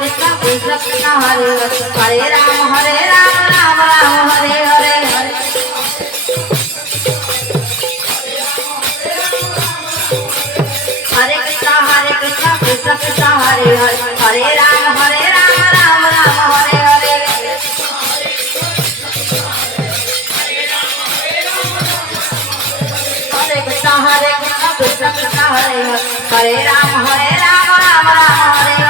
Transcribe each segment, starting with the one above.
Krishna Krishna Krishna Hare Hare Hare Ram Ram Ram Hare Hare Hare Krishna Krishna Krishna Hare Hare Hare Ram Ram Ram Hare Hare Hare Krishna Krishna Krishna Hare Hare Hare Ram Ram Ram Hare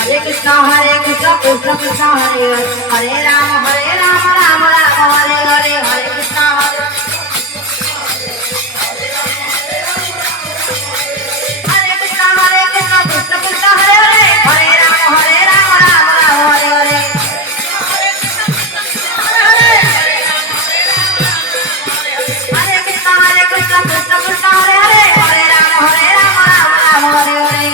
Hare Krishna Hare Krishna Krishna Krishna Hare Hare Hare Ram Ram Ram Hare Hare Hare Krishna Krishna Krishna Hare Hare Hare Ram Ram Hare Hare Hare Krishna Krishna Krishna Hare Hare Hare Ram Ram Hare Hare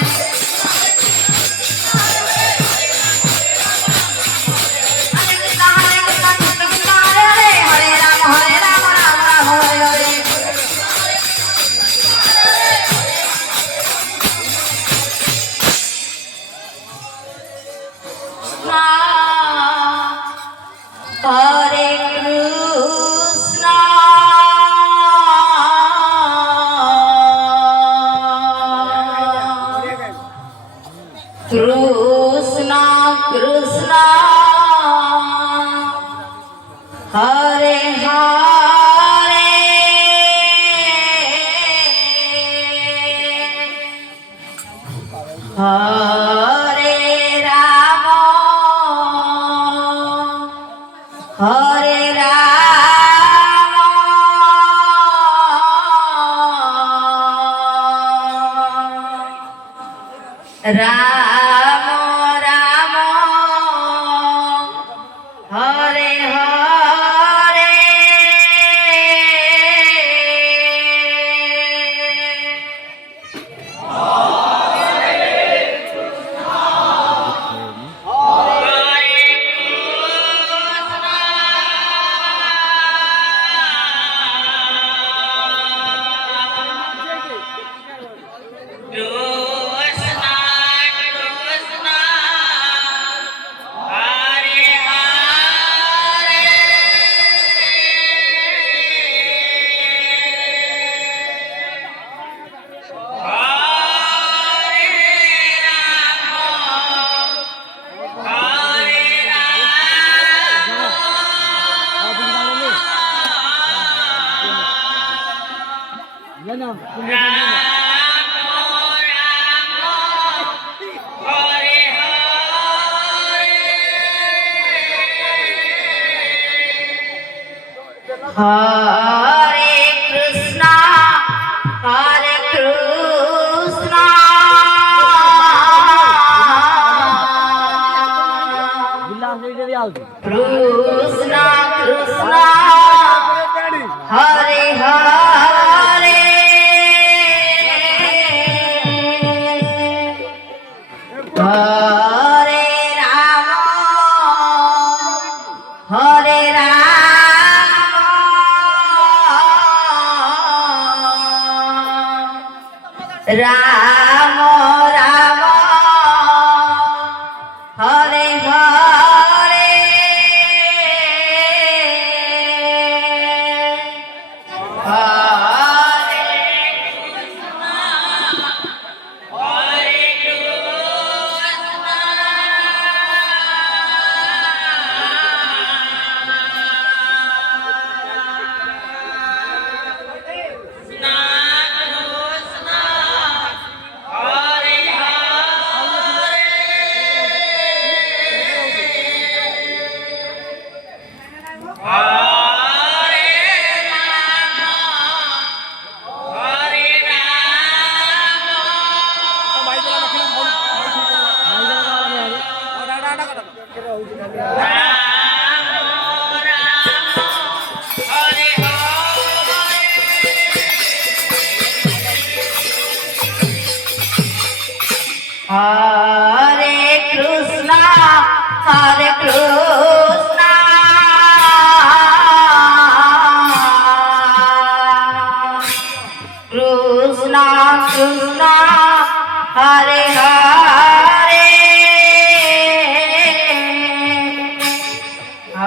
Krishna Krishna Hare Hare Hare Rama Hare Rama Rama Rama Hare Hare Hare Krishna Krishna Krishna Hare Hare Hare Rama Hare Rama Rama Hare Hare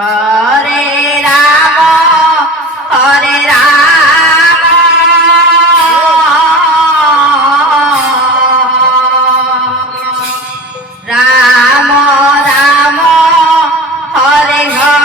Hare Ram Hare Ram Ram Ram Hare Hare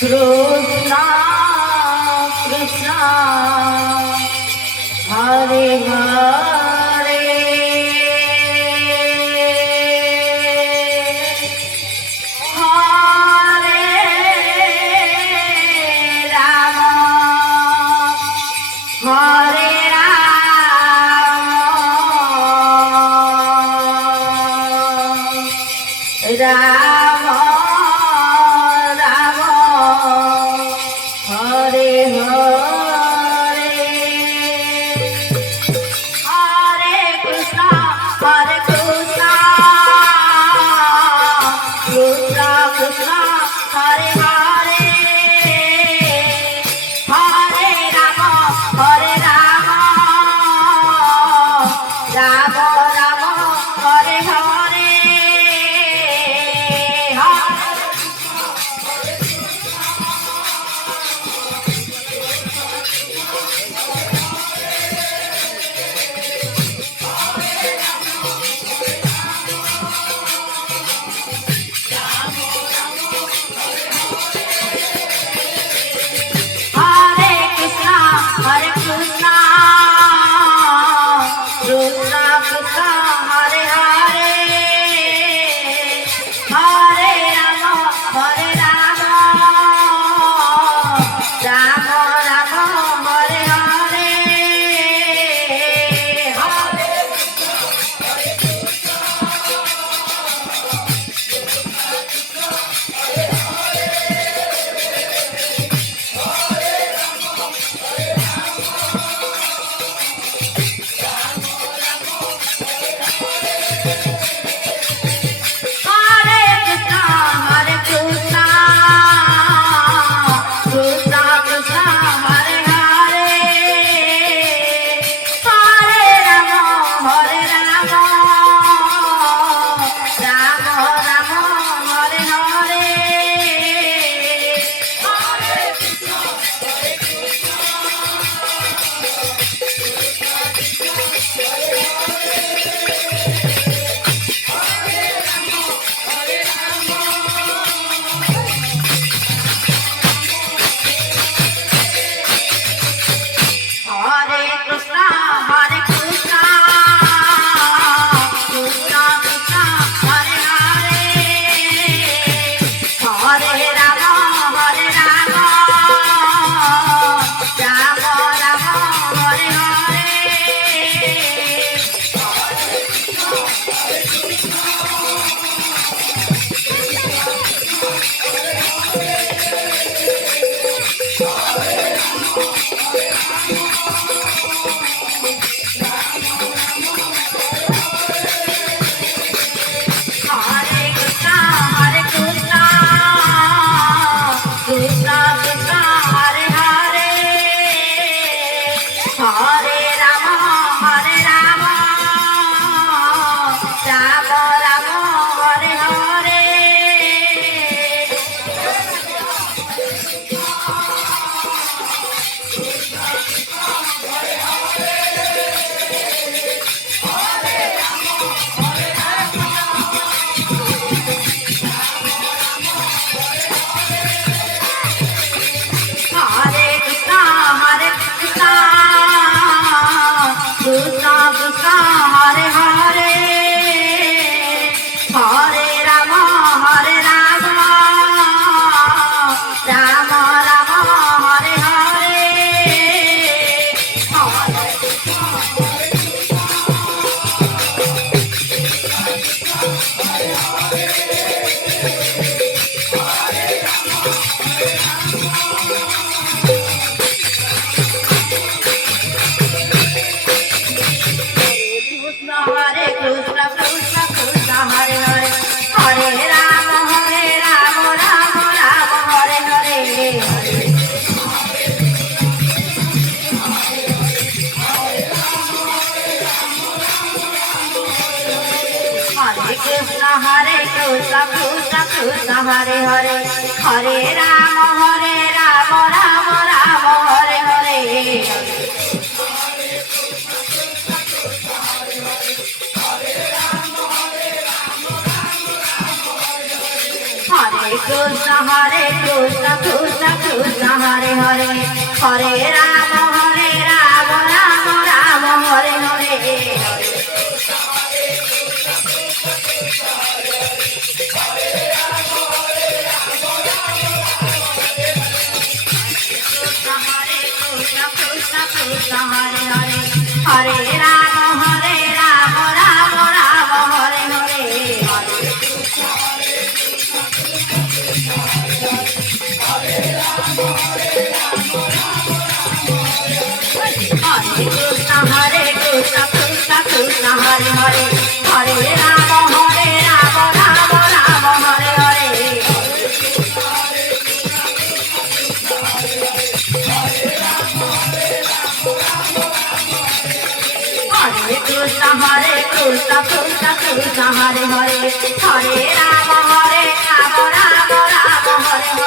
Krishna Krishna Hare Hare Hare Rama Hare Rama Rama Hare Hare Hare Krishna Krishna Krishna Hare Hare Hare Rama Hare Rama Rama Rama Hare Hare Hare Krishna, Krishna Krishna, Hare Hare, Hare Rama, Hare Rama, Rama Rama, Hare Hare, Hare Hare Krishna Krishna Krishna Hare Hare Hare Rama Rama Rama Hare Hare Hare Krishna Hare Krishna Krishna Krishna Hare Hare Hare Rama Rama Rama Hare Hare Krishna Krishna Hare Hare Hare Rama Rama Rama Hare Hare Krishna Hare Krishna Krishna Krishna Hare Hare Hare Rama Rama Rama Hare Hare Krishna Hare Krishna Krishna Krishna Hare Hare Hare Rama Rama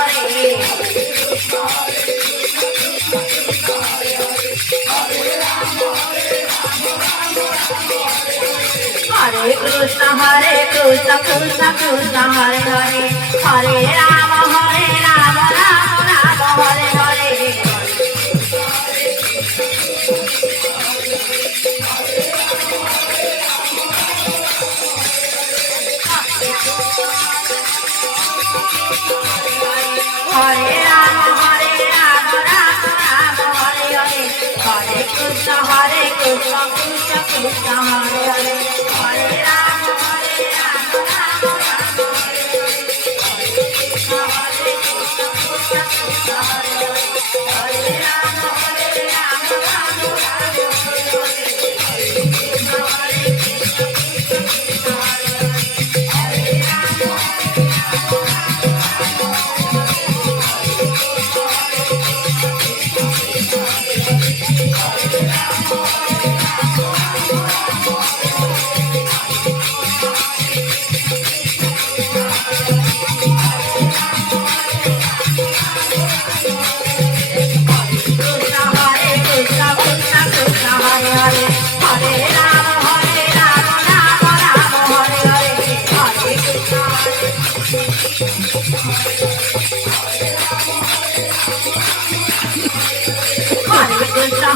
Rama Hare Hare Hare Krishna Krishna Krishna Hare Hare Hare Rama Rama Rama Hare Hare Hare Rama Rama Rama Hare Hare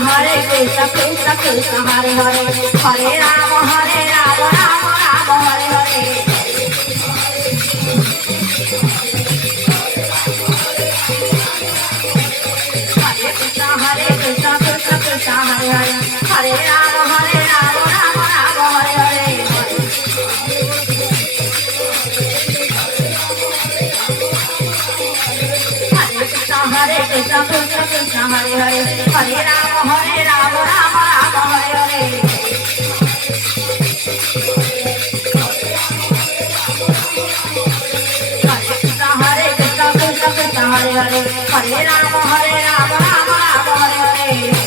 Hare Krishna Krishna Krishna Hare Hare Hare Rama Rama Rama Hare Hare Rama Hare Krishna Krishna Krishna Hare Hare Hare Rama Rama Rama Hare Hare Hare Krishna Krishna Krishna Hare Hare Hare Rama Rama Rama Hare Hare Krishna Krishna Krishna Hare Hare Hare Rama Rama Rama Hare Hare Krishna Krishna Krishna Hare Hare Hare Rama Rama Rama Hare Hare